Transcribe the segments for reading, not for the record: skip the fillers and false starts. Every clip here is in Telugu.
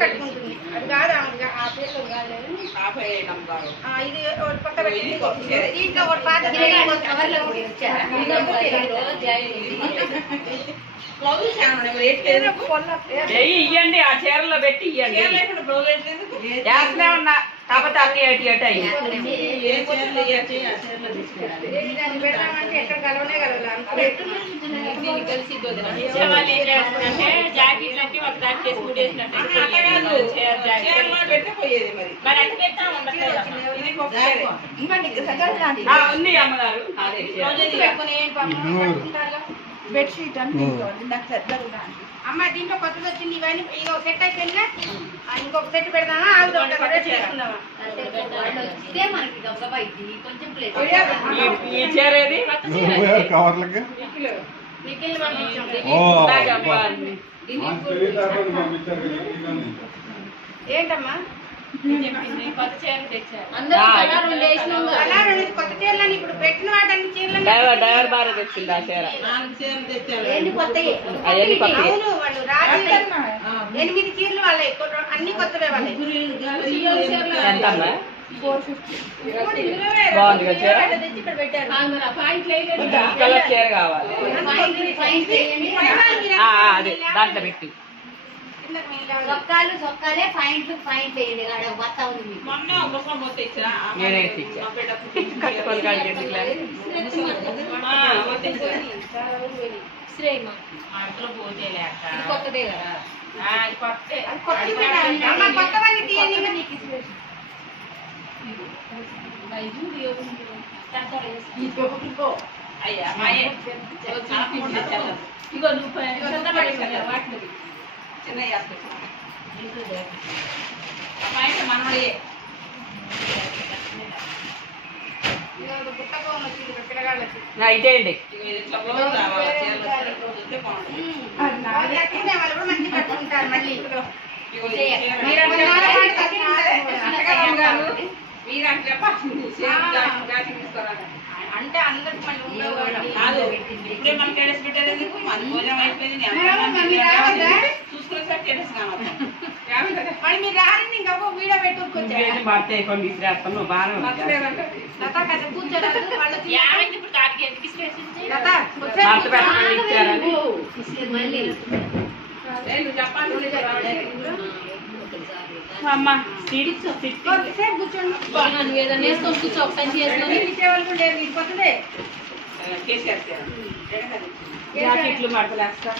కట్టుకుంటుంది అది కాదు ఆ పేరు ఇది పక్క దీంట్లో ఒక పాత ఇయ్యండి ఆ చీరలో పెట్టి ఇయ్యండి చేస్తూనే ఉన్నా కాకపోతే అన్ని ఎటు ఎటు అయ్యి ఎక్కడ కలవనే కలవాలి జాకెట్లు అంటే ఒక దానికి వేసి మూడేసినట్టు ఉంది అమ్మగారు బెడ్షీట్ అని అమ్మ దీంట్లో కొత్తది వచ్చింది ఇవన్నీ ఇక సెట్ అయిపోయిందా ఇంకొక సెట్ పెడదామా ఈ చీర ఏది ఏంటమ్మా కొత్త చీరలు తెచ్చారు కొత్త చీరలని ఇప్పుడు పెట్టిన వాటన్ని చీరలు డ్రైవర్ బాగా తెచ్చింది ఆ చీర అవును వాళ్ళు రాజు 8 చీరలు వాళ్ళే అన్ని కొత్తవే వాళ్ళే ఎంతమ్మా బాగుంది కదా చీర కలర్ చీర కావాలి అదే దాంట్లో పెట్టి సొక్కాలే పాయింట్లు పాయింట్ వేయండి మొత్తం ఉంది నేనే ఇచ్చా కట్టుకొని కొత్తదే కదా ఇగో వాటిలో చిన్న మనమడే ఇటేయండి మంచి కట్టుకుంటారు మళ్ళీ అంటే అందరికి మళ్ళీ ఇప్పుడే మన టెరెస్ పెట్టేది మన భోజనం అయిపోయింది చూసుకునే మళ్ళీ మీరు రారండి ఇంకా వీడియో పెట్టుకొచ్చారు పడతాయి కొన్ని విసిరేస్తాను బాగా కూర్చోరాదు అమ్మ కూర్చోండి ఏదైనా వేసుకొని కూర్చో ఒక పని చేసుకొని జాకెట్లు మడతలేస్తా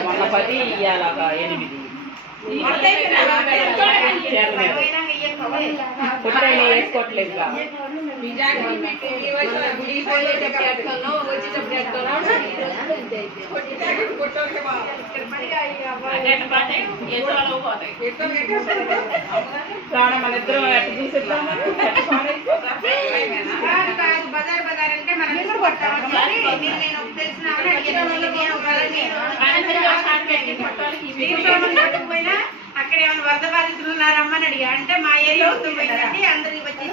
మొన్న 10 ఇయ్యాల 8 పుట్టైనా వేసుకోవట్లేదు మన ఇద్దరం ఎట్ట చూసేద్దాం బజార్ బజార్ అంటే మనం పోయినా అక్కడ ఏమైనా వరద బాధితులు ఉన్నారమ్మని అడిగా అంటే మా ఏరియా పోయిందండి అందరికి వచ్చి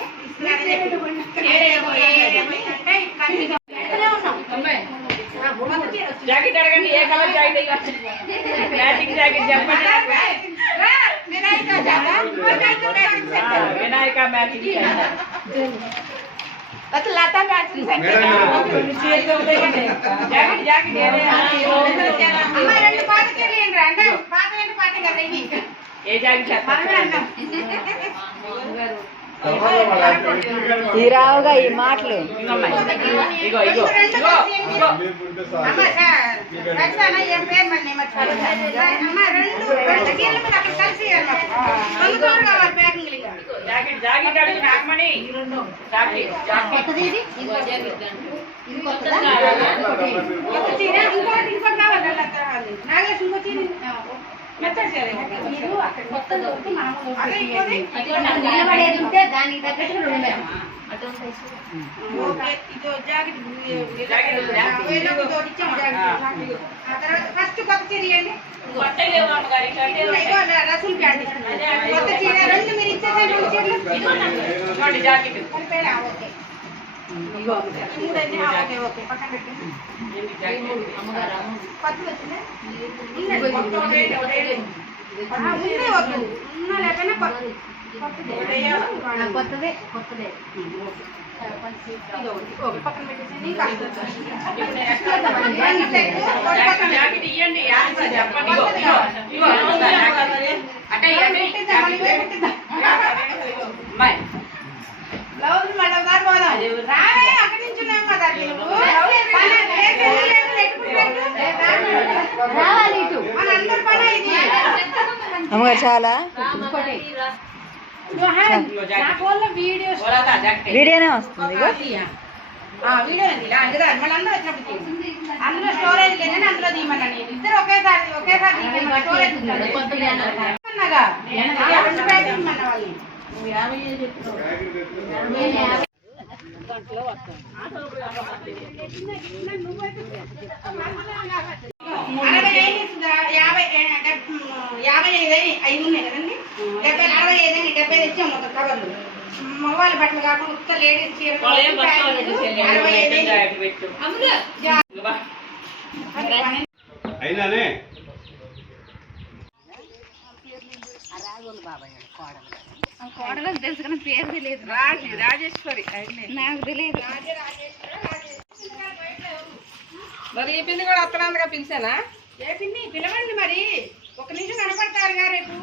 జాకెట్ అడగండి ఏ కలర్ జాకెట్ మ్యాచింగ్ జాకెట్ చెప్పండి Vinayaka matching Lata matching jacket jacket రెండు పాత చీరలు అంటే పాత పాత కదా ఇవి ఏ జాకెట్ చెప్పండి తీరావుగా ఈ మాటలు ఇగో ఇగో ఏం పేరు మళ్ళీ రెండు చీరలు మీరు అక్కడ కలిసి కావాలి ప్యాకింగ్ జాకెట్ జాకెట్ అడిగి నాకమని జాకెట్ ఇంకోటి కావాలి నాగేష్ ఇంకో చీర నిలబడేది ఉంటే దానికి తగ్గట్టు 2 ఫస్ట్ కొత్త చీర రసూల్ ప్యాంట్ కొత్త చీర 2 ఇదిగోండి జాకెట్. సరిపోయారా? ఓకే. మూడైతే ఓకే ఓకే పక్కన పెట్టండి. ఏంటి జాకెట్? పత్తులు వచ్చినాయి? ఉన్నాయి. ఉన్నాయి వద్దు. ఉన్నా లేకపోయినా కొత్తదే. ఓకే పక్కన పెట్టేసి జాకెట్ ఇవ్వండి. చెప్పండి. అంటే బ్లౌజ్ మళ్ళీ ఒకసారి పోదాం. రావే అక్కడి నుంచి ఉన్నాం కదా మనందరి పని ఇది. అమ్మగారు చాలా నా ఫోన్లో వీడియోస్ వీడియోనే వస్తుంది ఇగో. వీడియో మళ్ళీ వచ్చినప్పుడు అందులో స్టోరేజ్ లేదని అందులో తీయమన్నా నేను ఇద్దరు ఒకేసారి స్టోరేజ్ అన్నగా 2 ప్యాకెట్లు మన వాళ్ళు అరవై ఐదు 55 ఉన్నాయి కదండి. 65 తెచ్చాం మొత్తం కవర్లు. మగవాళ్ళ బట్టలు కాకుండా ఉత్త లేడీస్ చీరలు 65 అయినానే కోడలకు తెలుసు కానీ పేరు తెలియదు. రాజేశ్వరి నాకు తెలియదు. మరి ఈ పిన్ని కూడా అత్తనందుగా పిలిచానా? ఏ పిన్ని పిలవండి మరి. ఒక నిమిషం కనపడతారుగా రేపు.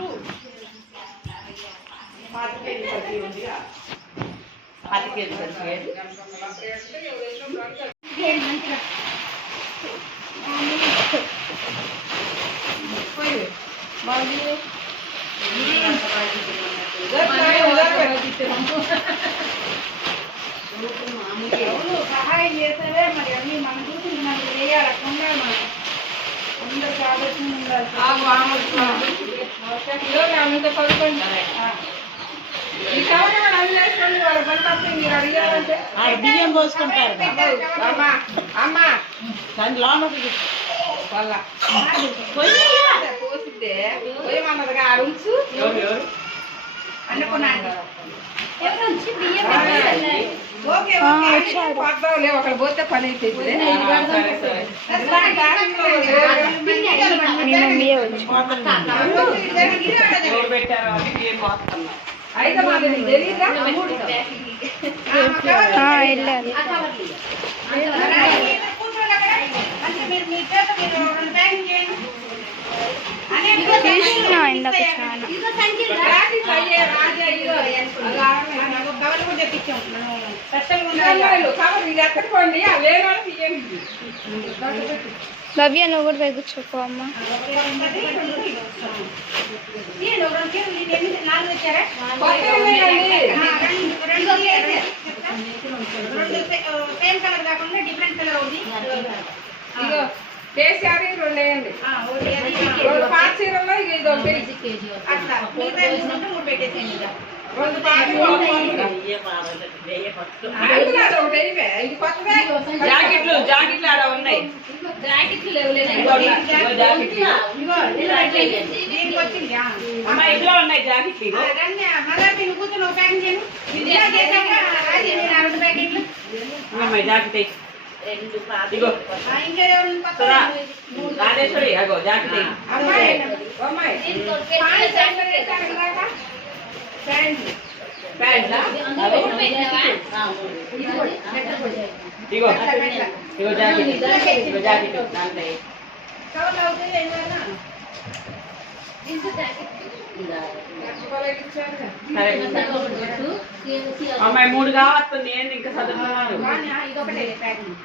సహాయం చేసేవే మరి అన్ని మనం చూసి మనం చేయాలి. అట్లా మనం అందరు కాబట్టి ఉండాలి. ఈ సంవత్సరం అన్ని వేసుకోండి. వాళ్ళ పని తప్ప మీరు అడిగారంటే బియ్యం పోసుకుంటారు అమ్మా పోసిద్దే పోయమన్నదిగా ఆ ఉంచు అనుకున్నాను. ఓకే పడతావులే ఒకరు పోతే పని అయితే పెట్టారు. అది ఏం పోతున్నా అయితే మాకు తెలియదా? వెళ్ళాలి. ఎక్కడికోండి అవేనా తీయండి. లవ్య నువ్వు కూడా తగ్గించుకో అమ్మ. సేమ్ కలర్ కాకుండా డిఫరెంట్ కలర్ ఉంది. ఇగో కేసీఆర్ 2 వేయండి. 2 పాత చీరల్లో ఇది ఒకటి అట్లా మిగతా 3 పెట్టేసేయండి. 2 పాటలు జాకెట్లు ఆడ ఉన్నాయి. దీనికి వచ్చింది అమ్మా ఇందులో ఉన్నాయి జాకెట్లు. మళ్ళీ కూర్చొని ఒక ప్యాకెట్ చేయండి. రెండు ప్యాకెట్లు జాకెట్ ఇగో ఇంకెవరు రాజేశ్వరి అగో జాకెట్ అమ్మాయి ప్యాంట్లా ఇగో ఇగో జాకెట్ ఇగో జాకెట్ దాంట్లో కవర్లు అవుతుంది. సరే అమ్మాయి 3 కావస్తుంది. ఏంది ఇంకా చదువుతున్నారు? ఇదొకటే ప్యాకింగ్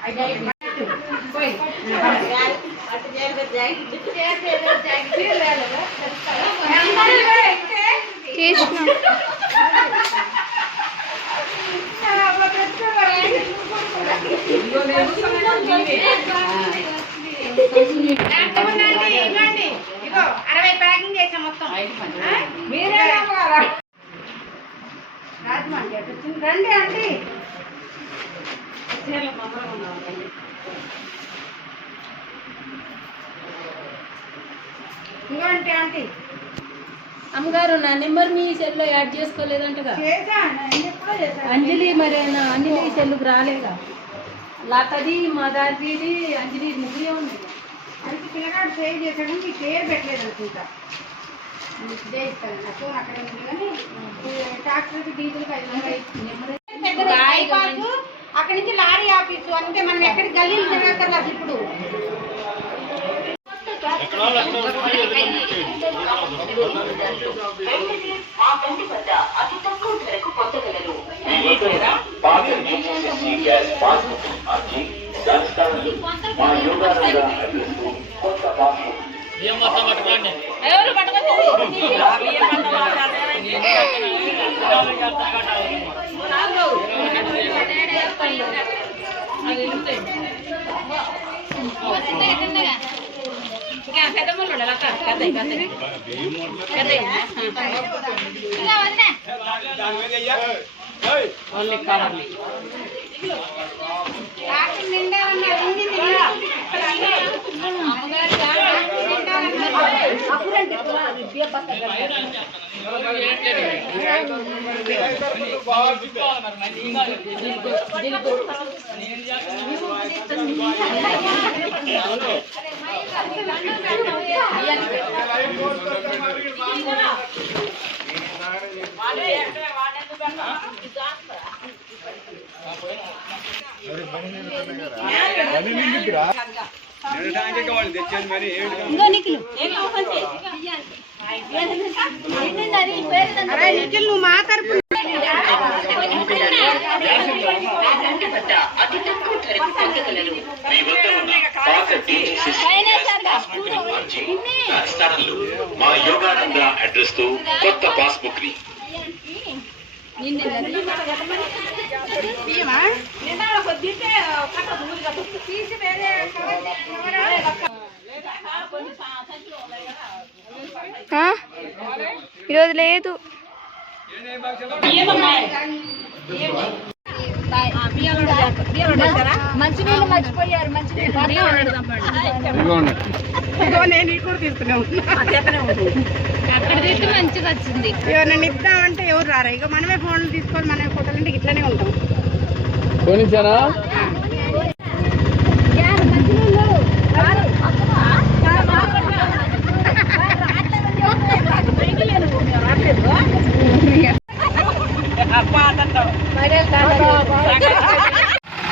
ఇవ్వండి. ఇగో 60 ప్యాకింగ్ చేసాం మొత్తం. మీరే రాజమండ్రి అటు రండి అండి. ఇవ్వండి ఆంటీ. అమ్మగారు నా నెంబర్ మీ సెల్లో యాడ్ చేసుకోలేదంటగా అంజలి మరి అంజలి సెల్లుకు రాలేదా లతది మదార్ది అంజలి ముగ్గురే ఉంది అంటే పిల్లగాడు సేవ్ చేశాడు మీ పేరు పెట్టలేదు అనుకుంటా ఇదే ఇస్తాను నా ఫోన్ అక్కడ ఉంది కానీ ట్రాక్టర్కి డీజిల్కి 500 బైపాస్ అక్కడి నుంచి లారీ ఆఫీసు అంటే మనం ఎక్కడికి గల్లీలు తిరగక్కర్లేదు ఇప్పుడు ఎవరు పట్టుకొచ్చేది ట్రాక్టర్ నిండాలన్నా నువ్వు మాట్లాడుకు మా యోగానంద అడ్రస్ తో కొత్త పాస్బుక్ ని ఈరోజు లేదు మంచినీళ్ళు మర్చిపోయారు మంచినీళ్ళు నేను కూడా తీసుకున్నాను అక్కడ తీస్తే మంచిగా వచ్చింది ఎవరైనా ఇద్దామంటే ఎవరు రారా ఇక మనమే ఫోన్లు తీసుకొని మనమే ఫోటోలు అంటే ఇట్లనే ఉంటాం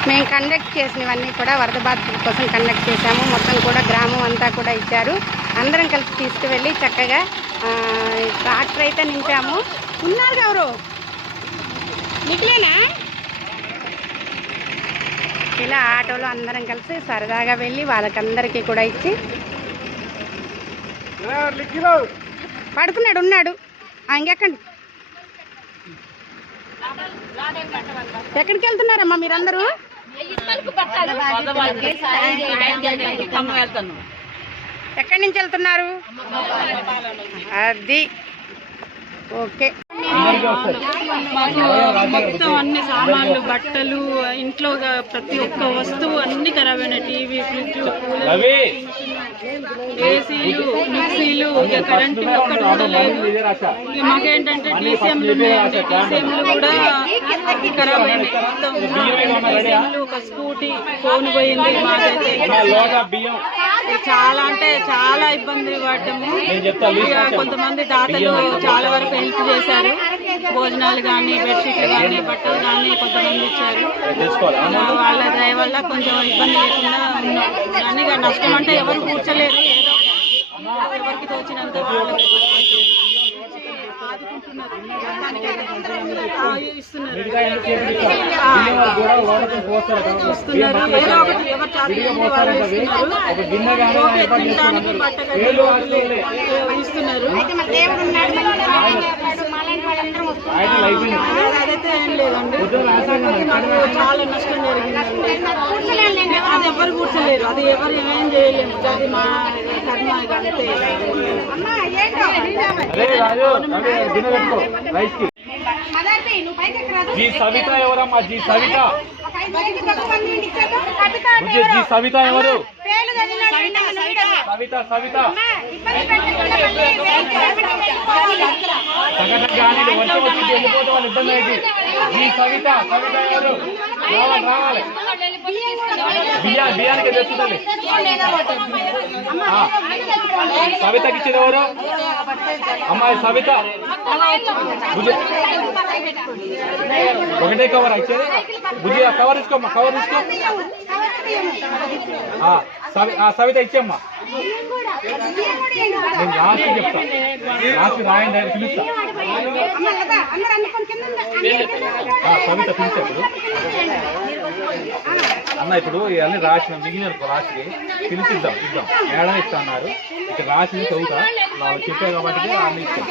మేము కండక్ట్ చేసినవన్నీ కూడా వరద బాధితుల కోసం కండక్ట్ చేశాము. మొత్తం కూడా గ్రామం అంతా కూడా ఇచ్చారు. అందరం కలిసి తీసుకువెళ్ళి చక్కగా ట్రాక్టర్ అయితే నింపాము. ఉన్నారు ఎవరు నీకులేనా? ఇలా ఆటోలో అందరం కలిసి సరదాగా వెళ్ళి వాళ్ళకందరికీ కూడా ఇచ్చి పడుకున్నాడు ఉన్నాడు. ఇంకెక్కండి. ఎక్కడికి వెళ్తున్నారమ్మా మీరందరూ? ఎక్కడి నుంచి వెళ్తున్నారు? అది ఓకే. మొత్తం అన్ని సామాన్లు, బట్టలు, ఇంట్లో ప్రతి ఒక్క వస్తువు అన్ని ఖరాబ్ అయినాయి. టీవీ, ఫ్రిడ్జ్, కూలర్, ఏసీలు, మిక్సీలు, ఇక కరెంట్ ఒక్కటి కూడా లేదు. ఇక మాకేంటంటే డీసీఎంలు ఉన్నాయండి. డీసీఎంలు కూడా ఖరాబ్ అయినాయి. మొత్తం డీసీఎంలు, ఒక స్కూటీ, ఫోన్ పోయింది. మాకైతే చాలా అంటే చాలా ఇబ్బంది పడ్డాము. ఇక కొంతమంది దాతలు చాలా వరకు హెల్ప్ చేశారు. భోజనాలు కానీ, బెడ్షీట్లు కానీ, బట్టలు కానీ కొంతమంది ఇచ్చారు. వాళ్ళ దయ వల్ల కొంచెం ఇబ్బంది లేకుండా ఉన్నాం. కానీ ఇక నష్టం అంటే ఎవరు కూర్చోలేరు. ఏదో ఎవరికి తోచినంత ఇస్తున్నారు. ఏదో ఒకటి ఎవరు తినడానికి బట్టలు ఇస్తున్నారు. అదైతే ఏం లేదండి. మాకు చాలా నష్టం జరిగిందండి. అది ఎవరు కూర్చోలేరు. అది ఎవరు ఏమేం చేయలేము. అది మా కర్మ. అంతే. जी सविता ఎవరమ్మా? जी सविता मुझे जी सविता ఎవరు? సవిత కానీ వర్షం వచ్చి వెళ్ళిపోతే వాళ్ళు ఇబ్బంది అయింది. ఈ సవిత ఎవరు? రావాలి బియ్యానికి తెచ్చుతుంది. సవితకి ఇచ్చేది ఎవరు? అమ్మాయి సవిత. ఒకటే కవర్ ఇచ్చేది. బుజ్జి కవర్ తీసుకోమ్మా, కవర్ తీసుకో. సవిత ఇచ్చేమ్మా. నేను లాస్ట్ చెప్తా, లాస్ట్ రాయండి పిలుస్తా. సవిత పిలిచేప్పుడు అన్న ఇప్పుడు ఇవన్నీ రాసిన మిగిలిన లాస్ట్కి పిలిచిద్దాం, ఇద్దాం. మేడం ఇస్తా అన్నారు, ఇక్కడ రాసి చదువుతా. వాళ్ళు చెప్పారు కాబట్టి అన్ని ఇస్తాం.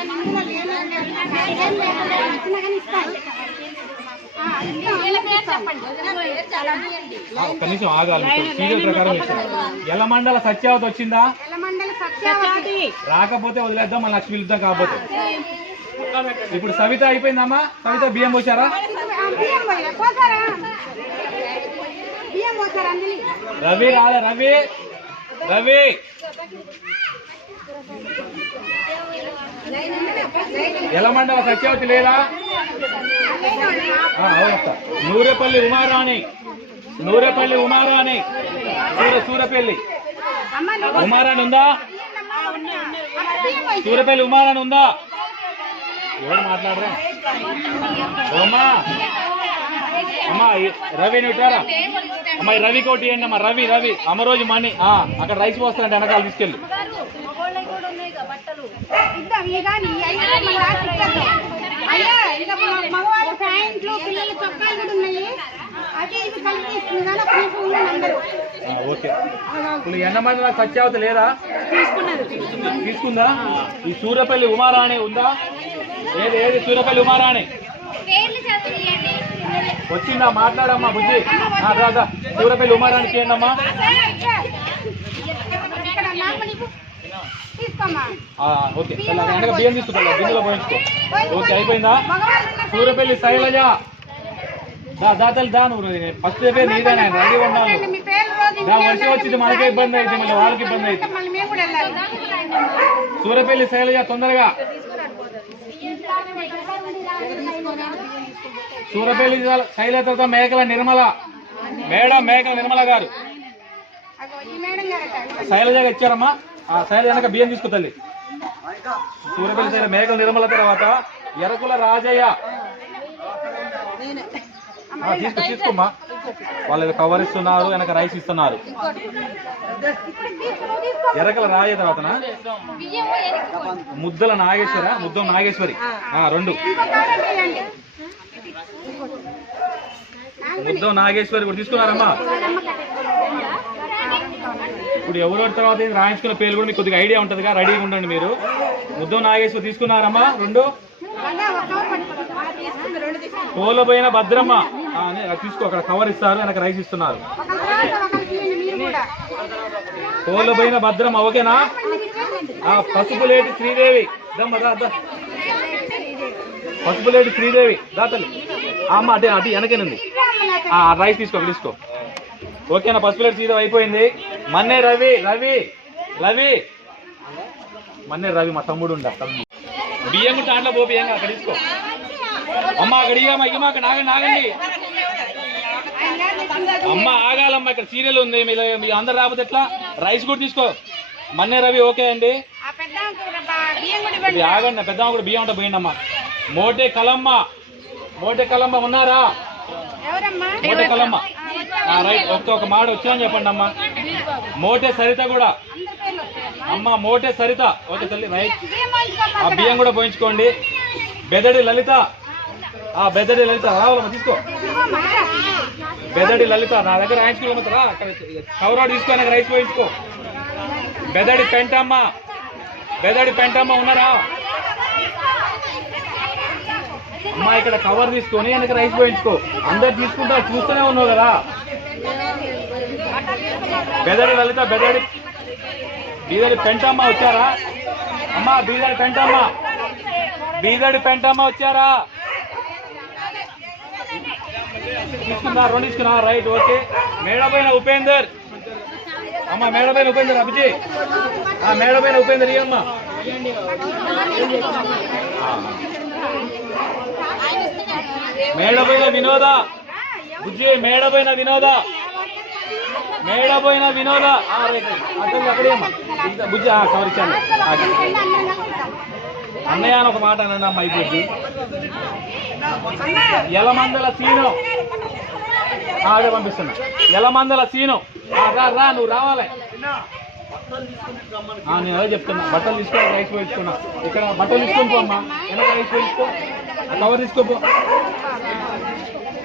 కనీసం ఆగాలి. సీరియల్ ప్రకారం ఇస్తాం. ఎల్లమండల సత్యావతి వచ్చిందా? రాకపోతే వదిలేద్దాం, మన లక్ష్మి ఇద్దాం. కాకపోతే ఇప్పుడు సవిత అయిపోయిందమ్మా. సవిత బియ్యం పోసారా? రవి రాలే. రవి రవి ఎల్లమండల సత్యావతి లేదా? అవునక్క. నూరేపల్లి ఉమారాణి, నూరేపల్లి ఉమారాణి, సూరపల్లి ఉమారాణి ఉందా? సూరపల్లి ఉమారాణి ఉందా? ఎవరు మాట్లాడరా? అమ్మా అమ్మా రవి నువ్వుతారా? అమ్మా రవి కోటి ఏంటి అమ్మా? రవి రవి అమ్మరోజు మణి అక్కడ రైస్ పోస్తారంటే వెనకాల తీసుకెళ్ళి. మగవాళ్ళ ప్యాంట్లు పిల్లల చొక్కాలు కూడా ఉన్నాయి. అదే ఇది కలిపి ఇస్తుందని ఓకే. ఇప్పుడు ఎన్నమంది సత్యావతి లేదా? తీసుకుందా? ఈ సూరపల్లి ఉమారాణి ఉందా? ఏది సూరపల్లి ఉమారాణి వచ్చిందా? మాట్లాడమ్మా బుజ్జి. రాదా సూరపల్లి ఉమారాణి చేయండి అమ్మా. ఓకే వెనక బియ్యం తీసుకుంటా, గిన్నెలో పోయించుకో. ఓకే అయిపోయిందా? సూరపల్లి శైలజ దాతలు దా. నువ్వు ఫస్ట్ పేరు నీదేనా? రెడీ ఉండాలి. వర్షం వచ్చింది మనకే ఇబ్బంది అయితే మళ్ళీ వాళ్ళకి ఇబ్బంది అయితే. సూరపల్లి శైలజ తొందరగా. సూరపల్లి శైలజ మేకల నిర్మల మేడం, మేకల నిర్మల గారు. శైలజ ఇచ్చారమ్మా. శైలజ వెనక బియ్యం తీసుకో తల్లి. సూరపల్లి శైలజ మేకల నిర్మల తర్వాత ఎరకుల రాజయ్య తీసుకోమ్మా. వాళ్ళు కవర్ ఇస్తున్నారు, వెనక రైస్ ఇస్తున్నారు. ఎరకల రాజయ్య తర్వాత ముద్దల నాగేశ్వర, ముద్దం నాగేశ్వరి 2. ముద్దం నాగేశ్వరి కూడా తీసుకున్నారమ్మా. ఇప్పుడు ఎవరో తర్వాత రాయించుకున్న పేర్లు కూడా మీకు కొద్దిగా ఐడియా ఉంటుందిగా, రెడీగా ఉండండి మీరు. ముద్దం నాగేశ్వరి తీసుకున్నారమ్మా 2. పోలబోయిన భద్రమ్మ తీసుకో, అక్కడ కవర్ ఇస్తారు, వెనక రైస్ ఇస్తున్నారు. పోలబోయిన భద్రమ్మ ఓకేనా? పసుపులేటి శ్రీదేవి పసుపులేటి శ్రీదేవి దాతలు అమ్మ అదే అది వెనకేనుంది. రైస్ తీసుకో. ఓకేనా? పసుపులేటి శ్రీదేవి అయిపోయింది. మన్నే రవి రవి రవి మన్నే రవి మా తమ్ముడు బియ్యం దాంట్లో పో. బియ్యంగా అక్కడ తీసుకో అమ్మ. అక్కడ ఇయ్యమ్మా అక్కడ ఆగండి. అమ్మ ఆగాలమ్మా, ఇక్కడ సీరియల్ ఉంది. మీరు అందరు రాకపోతే ఎట్లా? రైస్ కూడా తీసుకో. మన్నే రవి ఓకే అండి. ఆగండి. పెద్దమ్మ కూడా బియ్యం ఉంటే పోయింది అమ్మా. మోటే కలమ్మ ఉన్నారా? మోటే కలమ్మ రైట్. ఒక మాట వచ్చానని చెప్పండి అమ్మా. మోటే సరిత కూడా అమ్మ. మోటే సరిత ఓకే తల్లి రైట్. ఆ బియ్యం కూడా పోయించుకోండి. బెదడి లలిత రావాలమ్మా తీసుకో. బెదడి లలిత నా దగ్గర రాయించుకోమతారా? అక్కడ కవరాడు తీసుకొని రైస్ పోయించుకో. బెదడి పెంటమ్మ ఉన్నారా అమ్మా? ఇక్కడ కవర్ తీసుకొని వెనక రైస్ పోయించుకో. అందరు తీసుకుంటా చూస్తూనే ఉన్నావు కదా. బెదడి లలిత బీదడి పెంటమ్మ వచ్చారా అమ్మా? బీదడి పెంటమ్మ వచ్చారా? తీసుకున్నారు 2 తీసుకున్నారు రైట్ ఓకే. మేడపైన ఉపేందర్ అమ్మ. మేడపైన ఉపేందర్ అభిజీ. మేడపైన ఉపేందర్ ఇయ్యమ్మా. మేడపోయిన వినోద బుజ్జి, మేడపోయిన వినోద, మేడపోయిన వినోద. అక్కడే అమ్మా బుజ్జి కవర్ ఇచ్చాను. అన్నయ్య అని ఒక మాట అన్న అమ్మ అయిపోయింది. ఎలమందల సీను ఆడే పంపిస్తున్నా. ఎలమందల సీను రా నువ్వు రావాలి. నేను అదే చెప్తున్నా. బట్టలు తీసుకో, రైస్ పోయించుకున్నా. ఇక్కడ బట్టలు తీసుకొని పోమ్మా, వెనక రైస్ పోయించుకో, కవర్ తీసుకోపో.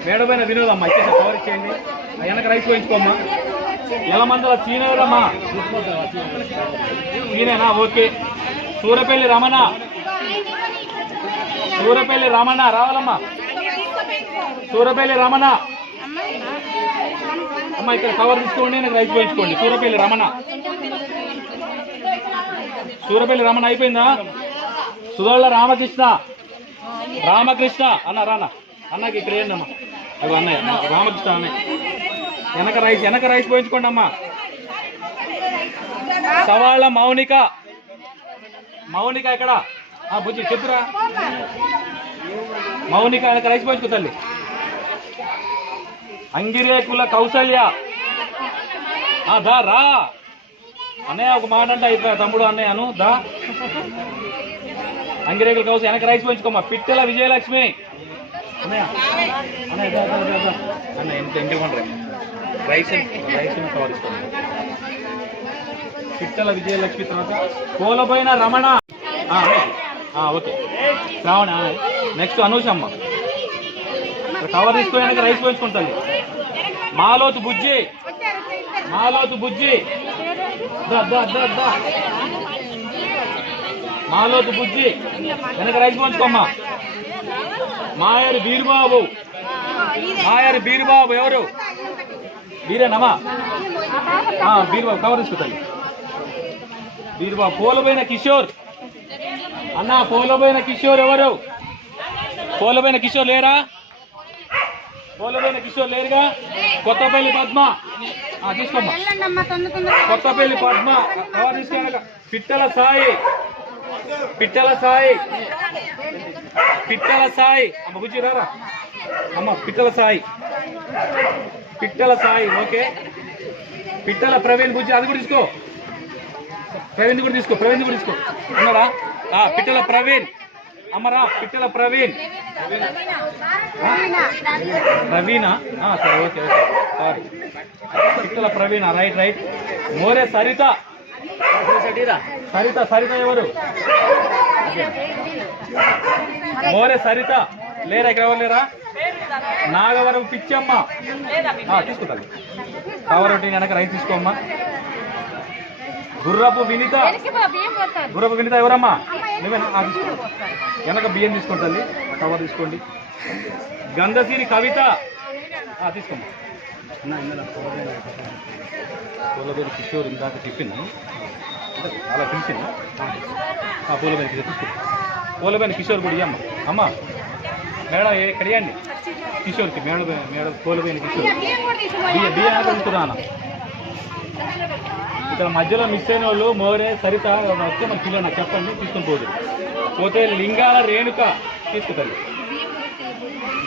మేడపైన వినోదమ్మా ఇచ్చేసా, కవర్ ఇచ్చేయండి. వెనక రైస్ పోయించుకోమ్మా. ఎలమందల సీనేరమ్మా, సీనేనా? ఓకే. సూరపల్లి రమణ, సూరపల్లి రమణ రావాలమ్మా. సూరపల్లి రమణ అమ్మ ఇక్కడ కవర్ తీసుకోండి, నాకు రైస్ పోయించుకోండి. సూరపల్లి రమణ, సూరపల్లి రమణ అయిపోయిందా? సుధోళ్ళ రామకృష్ణ, రామకృష్ణ అన్న రానా అన్నకి ఇక్కడ ఏందమ్మా? అవి అన్నయ్య రామకృష్ణ అన్నయ్య. వెనక రైస్ పోయించుకోండి అమ్మా. సవాళ్ళ మౌనిక, మౌనిక ఇక్కడ బుజ్జి చెప్పురా. మౌనిక వెనక రైస్ పోయించుకో తల్లి. అంగిరేకుల కౌసల్య దా రా అన్నయ్య. ఒక మాట అంటే అయిపోయా తమ్ముడు అన్నయ్య అను దా. అంగిరేకుల కౌసల్య వెనక రైస్ పోయించుకోమ్మా. పిట్టెల విజయలక్ష్మి అన్నయ్య, అన్నయ్య అన్నయ్య ఇంకెళ్ళి రైస్ కవర్ ఇస్తాను. పిట్టల విజయలక్ష్మి తర్వాత కోలబోయిన రమణ. ఓకే శ్రావణ. నెక్స్ట్ అనూషమ్మ కవర్ తీసుకోవడానికి రైస్ పోయించుకుంటాను. మాలోతు బుజ్జి, మాలోతు బుజ్జి మాలోతు బుజ్జి వెనక రైస్ పోయించుకోమ్మా. మాయర్ బీరుబాబు, మాయర్ బీరుబాబు ఎవరు? బీరేనమ్మా. బీరుబాబు కవర్ తీసుకుంటాను. బీరుబాబు. పోలబోయిన కిషోర్ అన్న, పోలబోయిన కిషోర్ ఎవరు? పోలబోయిన కిషోర్ లేరా? పోలబోయిన కిషోర్ లేరుగా. కొత్తపల్లి పద్మ తీసుకోమ్మా. కొత్తపల్లి పద్మ కవర్ తీసుకోక. పిట్టల సాయి, పిట్టల సాయి, పిట్టల సాయి అమ్మ బుజ్జి రారా అమ్మ. పిట్టల సాయి, పిట్టల సాయి ఓకే. పిట్టల ప్రవీణ్ బుజ్జి అది కూడా తీసుకో. ప్రవీణ్ కూడా తీసుకో, ప్రవీణ్ కూడా తీసుకో అన్నారా. పిట్టల ప్రవీణ్ అమ్మరా. పిట్టల ప్రవీణ్ ప్రవీణ సరే ఓకే ఓకే సారీ. పిట్టల ప్రవీణ రైట్. మోరే సరిత, సరిత సరిత ఎవరు? మోరే సరిత లేరా? ఇక్కడ ఎవరు లేరా? నాగవరం పిచ్చమ్మ తీసుకుంటాను. కవర్ ఒకటి వెనక రైస్ తీసుకోమ్మా. గుర్రపు వినిత, గుర్రపు వినిత ఎవరమ్మా? నువ్వేనా? వెనక బియ్యం తీసుకుంటుంది. కవర్ తీసుకోండి. గంధసిరి కవిత తీసుకోమ్మా. పూలబేరు కిషోర్ ఇందాక టిఫిన్ అలా పిలిచింది. పూలబేరు కిషోర్ తీసుకో. పూలబేరు కిషోర్ కూడా ఇయ్యమ్మ. అమ్మ మేడం ఇక్కడ ఇవ్వండి కిషోర్కి. మేడం పూలబేరు కిషోర్ బియ్యం తీసుకురానా. ఇక్కడ మధ్యలో మిస్ అయిన వాళ్ళు మోరే సరిత వచ్చే మన పిల్లలు నాకు చెప్పండి, తీసుకొని పోదు. పోతే లింగాల రేణుక తీసుకుంటారు.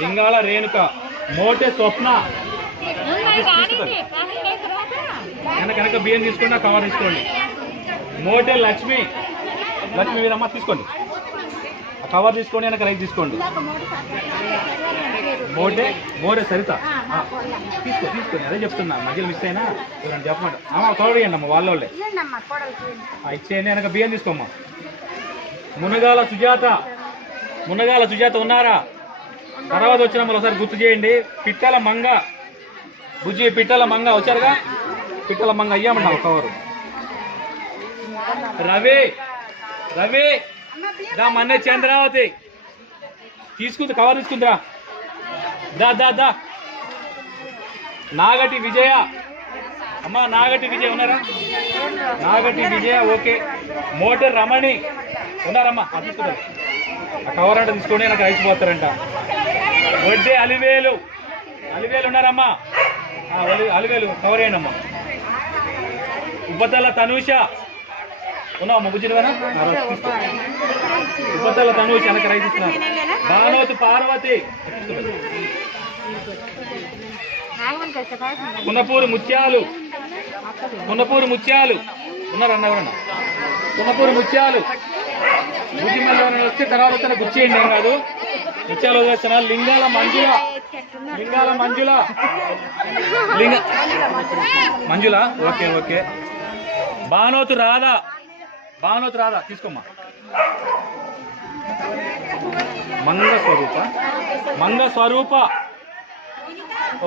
లింగాల రేణుక. మోటే స్వప్న తీసుకుంటారు. వెనక బియ్యం తీసుకోండి, కవర్ తీసుకోండి. మోటే లక్ష్మి, లక్ష్మి వీరమ్మ తీసుకోండి. ఆ కవర్ తీసుకోండి, వెనక రైస్ తీసుకోండి. మోరే సరిత తీసుకోండి. అదే చెప్తున్నా, మధ్యలో మిస్ అయినా ఎవరైనా చెప్పమాట. కవర్ ఇవ్వండి అమ్మ వాళ్ళే ఇచ్చేయండి. వెనక బియ్యం తీసుకోమ్మా. మునగాల సుజాత, మునగాల సుజాత ఉన్నారా? తర్వాత వచ్చిన మళ్ళీ ఒకసారి గుర్తు చేయండి. పిట్టల మంగ బుజ్జి, పిట్టల మంగ వచ్చారుగా. పిట్టల మంగ అయ్యామన్నా కవరు. రవి, రవి దా మన్నే చంద్రావతి తీసుకుంది, కవర్ తీసుకుందిరా. దా దా దా. నాగటి విజయ అమ్మ, నాగటి విజయ ఉన్నారా? నాగటి విజయ ఓకే. మోటర్ రమణి ఉన్నారమ్మా? తీసుకుంటారు. ఆ కవర్ అంటే తీసుకొని నాకు అయిపోతారంట. వడ్డే అలివేలు, అలివేలు ఉన్నారమ్మా? అలివేలు కవర్ చేయండి అమ్మా. ఉపతల తనూష, ఉన్నావు అమ్మ బుజ్జినివేనా ఉపతల తను వెనక రైస్ ఇస్తున్నారు. భానోతు పార్వతి కున్నపూరి ముత్యాలు ఉన్నారన్న ఎవరన్నా కున్నపూరి ముత్యాలు బుజ్జి మళ్ళీ వస్తే తర్వాత వచ్చిన గుచ్చేయండి ఏం కాదు. ముత్యాలు వదిలేస్తున్నా. లింగాల మంజుల ఓకే. భానోతు రాధా తీసుకోమ్మా. మంగ స్వరూప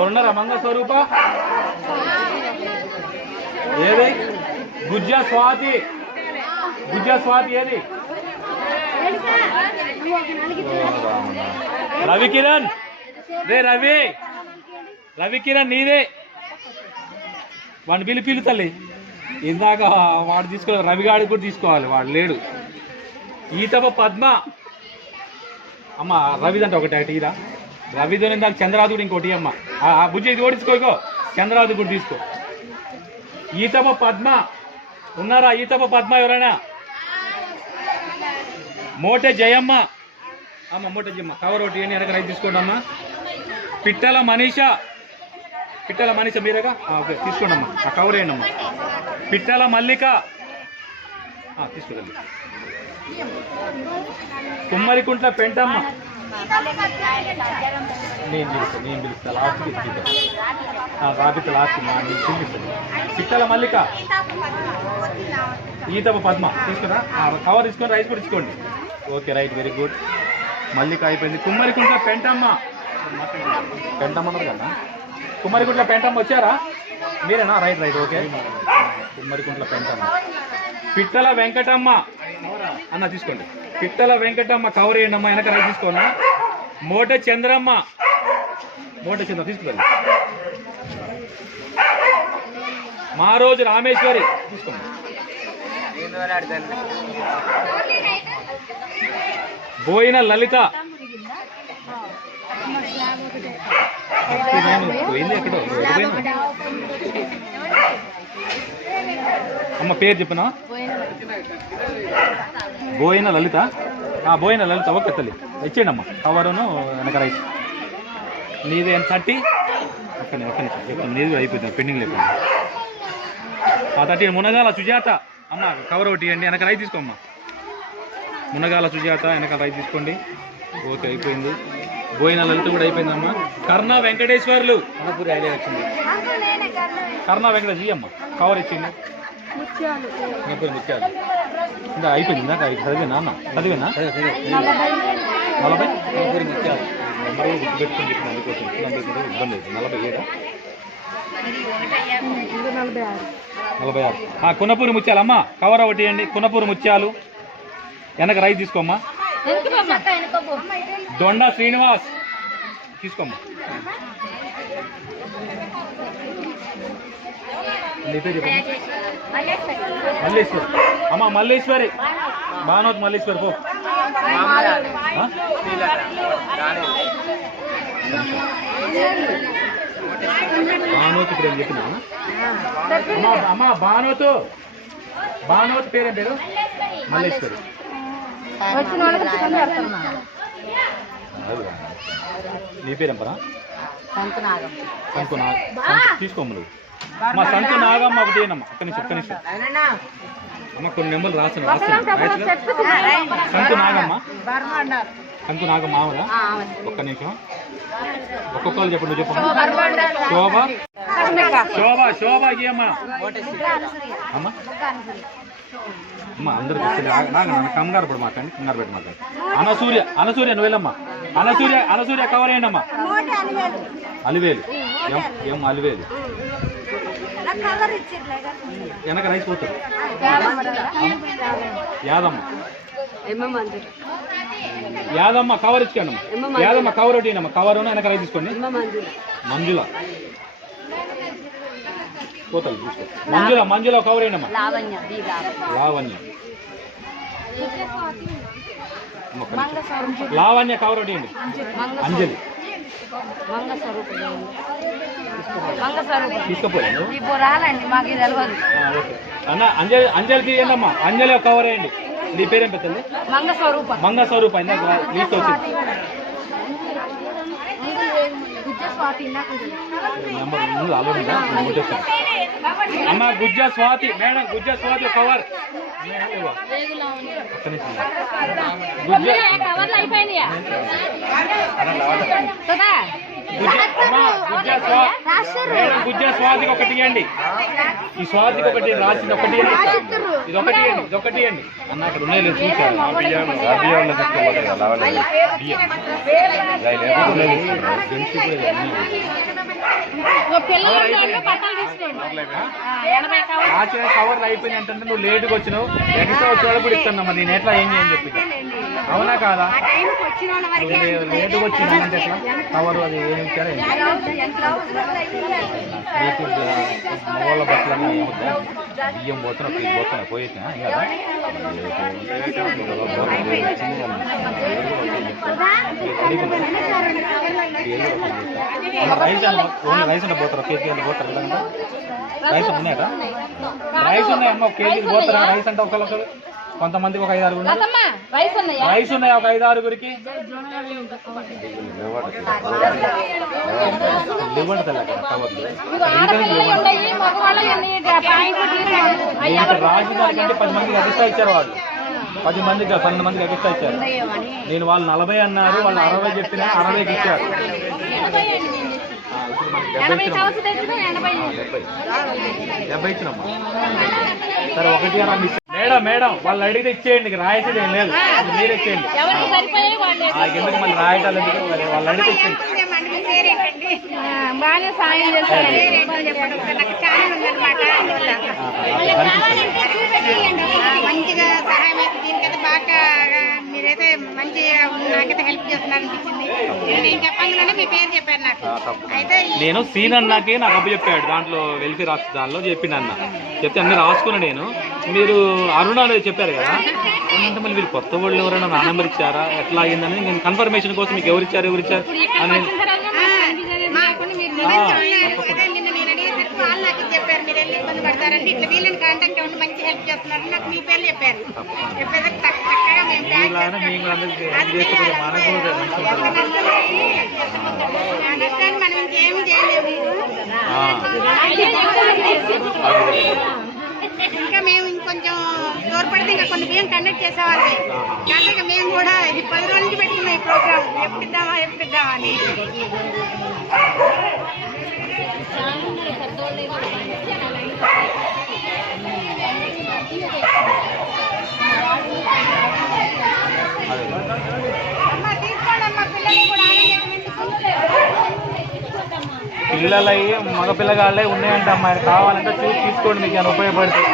ఉన్నారా? మంగ స్వరూప ఏది? గుజ్జ స్వాతి ఏది? రవికిరణ్ రవికిరణ్ నీదే. వాడిని పిలు తల్లి. ఇందాక వాడు తీసుకోవాలి, రవిగాడికి కూడా తీసుకోవాలి, వాడు లేడు. ఈతప పద్మ అమ్మ. రవిదంటే ఒకటి ఇరా. రవితో ఇందాక చంద్రరాజు ఇంకోటి అమ్మ. బుజ్జి ఇది ఓడించుకోకో. చంద్రరాజు కూడా తీసుకో. ఈతప పద్మ ఉన్నారా? ఈతప పద్మ ఎవరైనా? మోటే జయమ్మ కవర్ ఒకటి అని వెనక రైతు తీసుకోండి అమ్మ. పిట్టల మనీష మీరేగా? ఓకే తీసుకోండి అమ్మ. ఆ కవర్ వేయండి అమ్మ. పిట్టల మల్లిక తీసుకోండి. కుమ్మరికుంట్ల పెంటమ్మ. నేను పిలుస్తా లాస్ట్కి రాబిత లాస్ట్ చూపిస్తాను. పిట్టల మల్లిక ఈతప పద్మ తీసుకురా. కవర్ తీసుకొని రైస్ కూడా తీసుకోండి. Okay right, very good. Mallika అయిపోయింది. కుమ్మరికుంట్ల పెంటమ్మ కదా? కుమ్మరికుంట్ల పెంటమ్మ వచ్చారా? మీరేనా? Right okay. కుమ్మరికుంట్ల పెంటమ్మ. పిట్టల వెంకటమ్మ అన్న తీసుకోండి. పిట్టల వెంకటమ్మ కవర్ వేయండి అమ్మ. వెనక రైట్ తీసుకోండి. మోట చంద్రమ్మ తీసుకోండి. మా రోజు రామేశ్వరి తీసుకోండి. బోయిన లలిత పోయింది ఎక్కడో. అమ్మ పేరు చెప్పనా? బోయిన లలిత ఓకే తల్లి ఇచ్చేయండి అమ్మ. కవరును వెనక రైస్. నీది 30 ఒక్క నిమిషం నీది అయిపోయింది, పెండింగ్ లేదు. 30 మునగాల సుజాత అమ్మ కవర్ ఒకటి ఇవ్వండి. వెనక రైస్ తీసుకోమ్మా. మునగాల సుజాత వెనక రైస్ తీసుకోండి. ఓకే అయిపోయింది. బోయిన లలిత కూడా అయిపోయిందమ్మా. కర్ణ వెంకటేశ్వర్లు మనపూరి ఐడియా వచ్చింది. కర్ణ వెంకటేశ్వరి అమ్మ కవర్ ఇచ్చింది. మనపూరి ముత్యాలు ఇంకా అయిపోయింది. ఇందాక చదివేనా అన్న? చదివేనా? 40 మనపూరి ముత్యాలు నెంబర్ గుర్తుపెట్టుకుని చెప్పిన అందుకోసం ఇబ్బంది అవుతుంది. 47 46. కున్నపూరి ముత్యాలు అమ్మ కవర్ ఒకటి ఇవ్వండి. కున్నపూరి ముత్యాలు వెనక రైస్ తీసుకోమ్మా. దొండ శ్రీనివాస్ తీసుకోమ్మా. మల్లేశ్వరి అమ్మ. మల్లేశ్వరి భానోత్ మల్లేశ్వరి పో. భానోత్ ఇప్పుడు ఏం చెప్పినా అమ్మ? భానోత్ పేరేం పేరు? మల్లేశ్వరి. నీ పేరేంపరా? సంకు తీసుకోమ్మ. నువ్వు మా సంకు నాగమ్మ ఒకటి ఏనమ్మా. ఒక్క నిమిషం అమ్మ. కొన్ని నెంబర్లు రాసాను. సంకు నాగమ్మ ఆవుదా? ఒక్క నిమిషం ఒక్కొక్కరు చెప్పండి. నువ్వు చెప్పమ్మా. శోభ అమ్మా. అమ్మ అందరు కంగారు పడు మాకండి. కంగారు పెట్టి మాట్లాడు. అనసూర్య నువ్వు వెళ్ళమ్మా. అనసూర్య కవర్ అయ్యండి అమ్మా. అలివేలు అలివేలు వెనక రైస్ పోతుంది. యాదమ్మ కవర్ ఇచ్చుకోండి అమ్మా. యాదమ్మ కవర్ ఒకటినమ్మా. కవర్ వెనక రైస్ తీసుకోండి. మంజుల పోతుంది చూసుకో. మంజుల కవర్ అయ్యండి అమ్మా. లావణ్య కవర్ ఒకటి. అంజలి తీసుకుపోయాను. మాకు తెలియదు. అన్న అంజలి తీయండి అమ్మా. అంజలి ఒక కవర్ వేయండి. నీ పేరేం పెట్టండి? మంగ స్వరూప. ఇందాక లిస్ట్ వచ్చింది. నెంబర్ ముందు ఆల్రెడీ అమ్మ గుజ్జ స్వాతి మేడం, గుజ్జ స్వాతి కవర్. గుజ్జ స్వాతికి ఒకటి ఇవ్వండి. ఈ స్వాతికి ఒకటి రాసింది ఒకటి ఇది ఒకటి ఇవ్వండి. ఇది ఒకటి ఇవ్వండి అన్న. అక్కడ ఉన్నాయి చూసారు. కవర్ అయిపోయింది అంటే నువ్వు లేటుగా వచ్చినావు. ఎక్స్ట్రా వచ్చే వాళ్ళు కూడా ఇస్తానమ్మా. నేను ఎట్లా ఏం చేయని చెప్పి అవునా కాదా? లేటుగా వచ్చిందంటే ఎట్లా కవర్ అది ఏమి ఇచ్చారా? మగవాళ్ళ బట్టలు బియ్యం పోతున్నా పోతున్నా పోయినా కదా. రైస్ ఓన్లీ రైస్ అంటే పోతారా? కేజీ అంటే పోతారు రైస్ ఉన్నాయట. రైస్ ఉన్నాయమ్మా. ఒక కేజీ పోతారా రైస్ అంటే ఒకళ్ళు? కొంతమందికి ఒక 5-6 ఉన్నాయి. రైస్ ఉన్నాయి ఒక 5-6గురికి. ఇవ్వండి తల్లి అక్కడ కవర్లు. రాజధాని కంటే 10 మందికి ఎక్స్ట్రా ఇచ్చారు వాళ్ళు. 10 మందికి 12 మందికి ఎక్స్ట్రా ఇచ్చారు. నేను వాళ్ళు 40 అన్నారు, వాళ్ళు 60 చెప్పినా 60కి ఇచ్చారు. 70 ఇచ్చినమ్మా. సరే ఒకటి మేడం మేడం వాళ్ళు అడిగితే ఇచ్చేయండి. రాయేసేది ఏం లేదు, మీరు ఇచ్చేయండి. ఎందుకు మళ్ళీ రాయటాలు ఎందుకు? వాళ్ళు అడిగితే ఇచ్చేయండి. బాగా సాయం చేస్తారు. మంచిగా సహాయం అయితే దీనికైతే బాగా మీరైతే మంచిగా నాకైతే హెల్ప్ చేస్తున్నారు అనిపించింది. నేను చెప్పంగానే మీ పేరు చెప్పారు నాకు. అయితే నేను సీన్ అన్నాకే నాకు అప్పు చెప్పాడు. దాంట్లో వెల్ఫేర్ రాసి దానిలో చెప్పిండు అన్న. చెప్తే అన్ని రాసుకున్నా నేను. మీరు అరుణ అనేది చెప్పారు కదా. అంటే మళ్ళీ వీళ్ళు కొత్త వాళ్ళు ఎవరైనా నా నెంబర్ ఇచ్చారా ఎట్లా అయ్యిందని నేను కన్ఫర్మేషన్ కోసం మీకు ఎవరు ఇచ్చారు అని నిన్న నేను అడిగేసరికి వాళ్ళు నాకు చెప్పారు మీరు వెళ్ళి ఇబ్బంది పడతారంటే ఇట్లా వీళ్ళని కాంటాక్ట్ అవ్వండి మంచి హెల్ప్ చేస్తున్నారు. నాకు మీ పేరు చెప్పారు. చెప్పేసరికి చక్కగా మేము అండర్స్టాండ్ మనం ఇంకేమి చేయలేము. ఇంకా మేము ఇంకొంచెం తోడ్పడితే ఇంకా కొన్ని బియ్యం కండక్ట్ చేసేవాళ్ళం. కానీ ఇక మేము కూడా ఇది 10 రోజుల నుంచి పెట్టుకున్నాం ఈ ప్రోగ్రామ్. ఎప్పుడిద్దామా అని. పిల్లలవి మగ పిల్లగాళ్ళే ఉన్నాయంట అమ్మాయి. కావాలంటే చూసి తీసుకోండి, మీకు అని ఉపయోగపడుతుంది.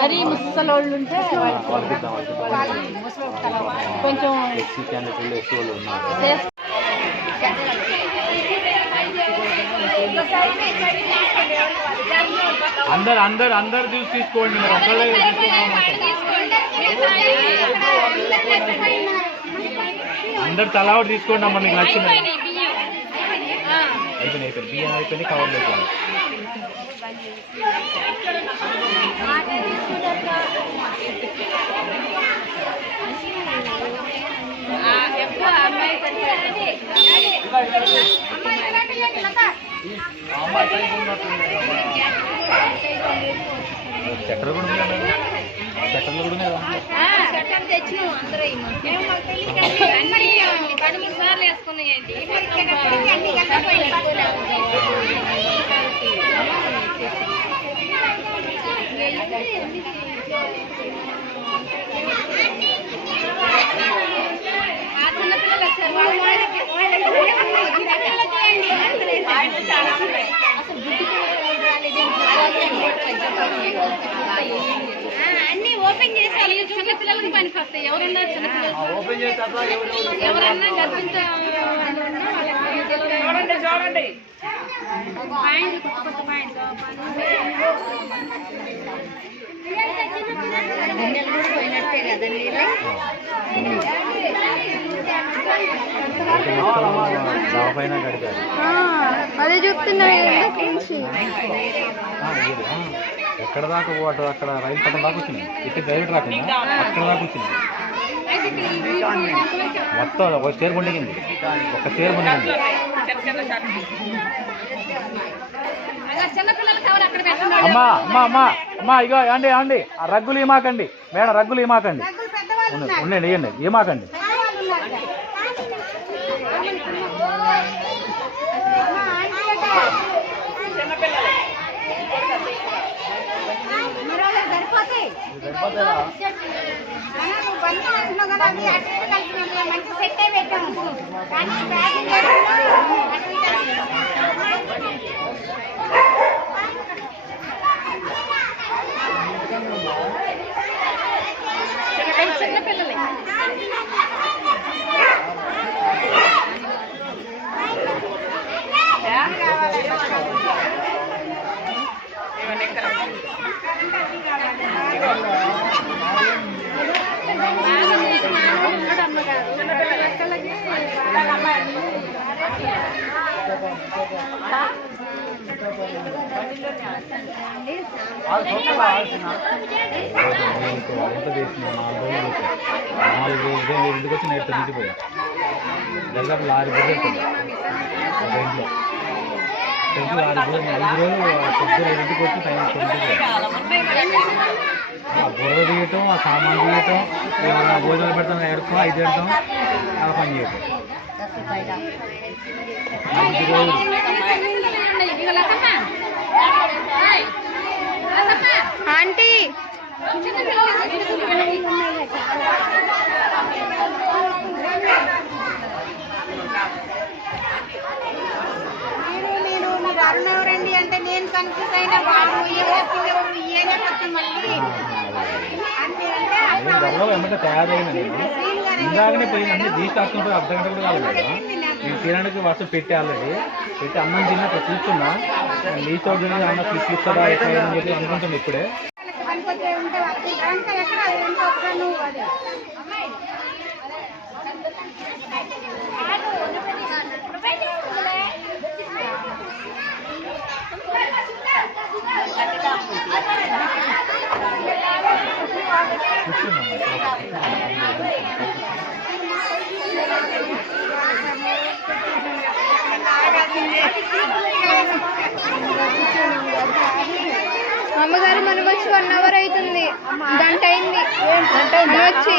మరీ ముసలోళ్ళు ఉంటే కొంచెం అందరు చూసి తీసుకోండి. మీరు ఒక్కళ్ళే అందరు తలా ఒకటి తీసుకోండి అమ్మ. మీకు నచ్చింది అయిపోయింది. బియ్యం అయిపోయింది. కవర్లో చక్కెర కూడా చక్కెరలు కూడా తెచ్చినాం అందరూ 13 సార్లు వేసుకున్నాయండి. చిన్నపిల్లలు వచ్చారు. అన్ని ఓపెన్ చేసి చిన్నపిల్లలకి పనికి వస్తాయి. ఎవరున్నారు చిన్నపిల్లలు? ఎవరన్నా గర్భించ చూడండి చూడండి. పైన కడిగారు. అదే చూస్తున్నా నుంచి ఎక్కడ దాకా పోటు అక్కడ రైలు పట్టం దాకా వచ్చింది. ఇక్కడ డైరెక్ట్ రాకుండా అక్కడ దాకా వచ్చింది. మొత్తం ఒక చీర పండిగింది. ఒక చీర పండిగింది. అమ్మా అమ్మా అమ్మా అమ్మా ఇగో అండి అండి ఆ రగ్గులు ఏమాకండి మేడం, రగ్గులు ఏమాకండి. ఉండండి ఇవ్వండి, ఏమాకండి. మంచి సెట్ అయి పెట్టాము కానీ ఇంటికి వచ్చి నైట్ తగ్గిపోయా దాదాపు 6 బుర్ర ఇంట్లో లారీ బుర్ర 5 రోజులు పొద్దున 5ంటికి వచ్చి టైం 9కి ఆ బుర్ర తీయటం, ఆ సామాన్ తీయటం, భోజనాలు పెడతాం, ఎడతాం 5 ఎడతాం, అలా పని చేయటం 5 రోజులు. ఆంటీ మీరు అరుణ ఎవరండి అంటే నేను కన్ఫ్యూజ్ అయినా వాళ్ళు ఏమొచ్చి మళ్ళీ ధరలో ఏమంటే తయారైంది. నేను ఇందాకనే పోయి అన్ని తీసుకొస్తుంటే అర్ధ గంట కూడా కాదు కదా. నేను తినడానికి వర్షం పెట్టి ఆల్రెడీ పెట్టి అన్నం తిన్న అక్కడ కూర్చున్నా. లీచ్ అవుట్ అన్న స్లిప్ కదా ఎట్లా అని చెప్పి అనుకుంటున్నా ఇప్పుడే. అమ్మగారు మనం వచ్చి 1 అవర్ అవుతుంది. గంట అయింది మనం వచ్చి.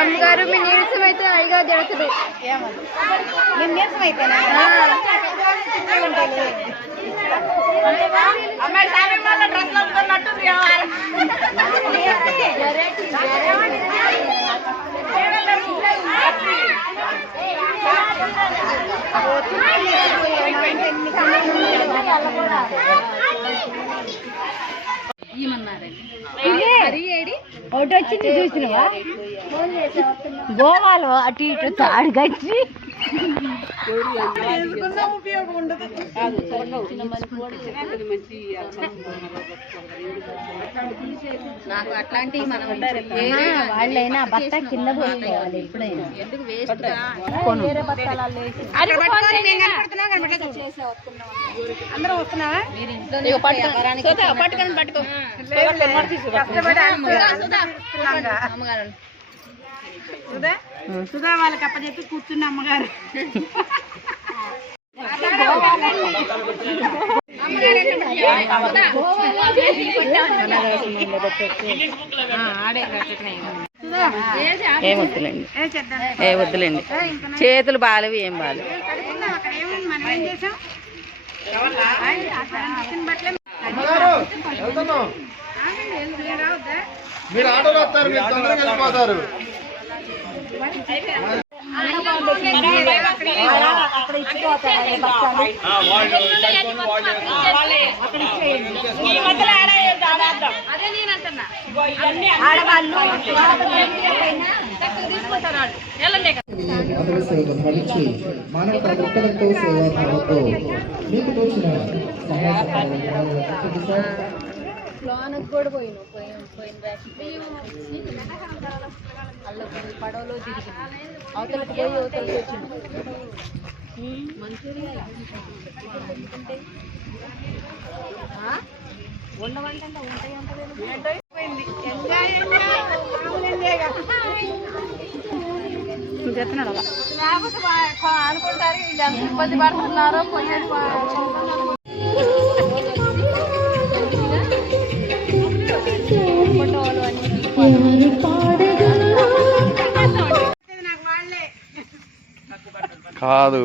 అమ్మగారు మీ నీరసం అయితే అడిగా జరుగుతుంది. నీరసం అయితేనా అమ్మాయి సామి వల్ల డ్రెస్ అమ్ముతున్నట్టుంది. ఒకటి వచ్చింది చూసినవా గోవాలో అటు ఇటు తాడు కట్టి నాకు అట్లాంటివి మనం వాళ్ళైనా బత్త కింద పోసుకోవాలి ఎప్పుడైనా. ఎందుకు వేస్ట్ అందరూ వస్తున్నావా? పట్టుకొని పట్టుకో సుధా వాళ్ళకి అప్పచెప్పి కూర్చున్న అమ్మగారు. సుధా ఏం వద్దులేండి, ఏ వద్దులేండి, చేతులు బాలేవి, ఏం బాలేవు. మనం ఏం చేసాం మీరు ఆటోలో వస్తారు, మీరు తొందరగా వెళ్ళిపోతారు. మానవతా దృక్పథంతో సేవాభావంతో మీకు తోచిన పడవలో దిగి అవతలకి పోయి అవతలకి వచ్చింది. ఉండవంటే ఉంటాయి చెప్తున్నాడు అలా అనుకుంటారు వీళ్ళు ఎంత ఇబ్బంది పడుతున్నారో పోయేది. కాదు